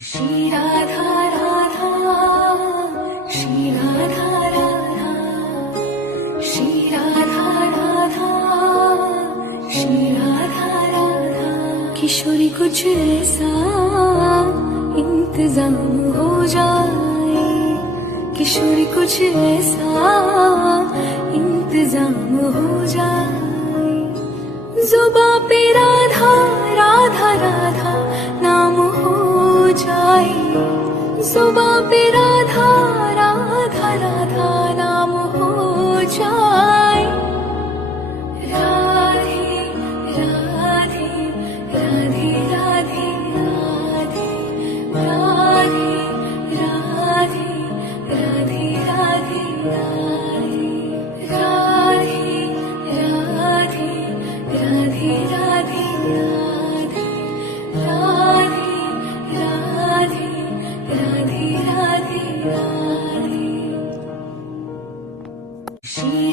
श्री राधा राधा, श्री राधा राधा, श्री राधा राधा, श्री राधा राधा। किशोरी कुछ ऐसा इंतजाम हो जाए, किशोरी कुछ ऐसा इंतजाम हो जाए। जुबां पे राधा राधा राधा नाम हो जाए, जुबां पे राधा राधा राधा नाम हो जाए। राधे राधे राधे राधे राधे, राधे राधे राधे राधे राधे, राधे राधे राधे राधे राधे, राधे राधे राधे राधे राधे। श्री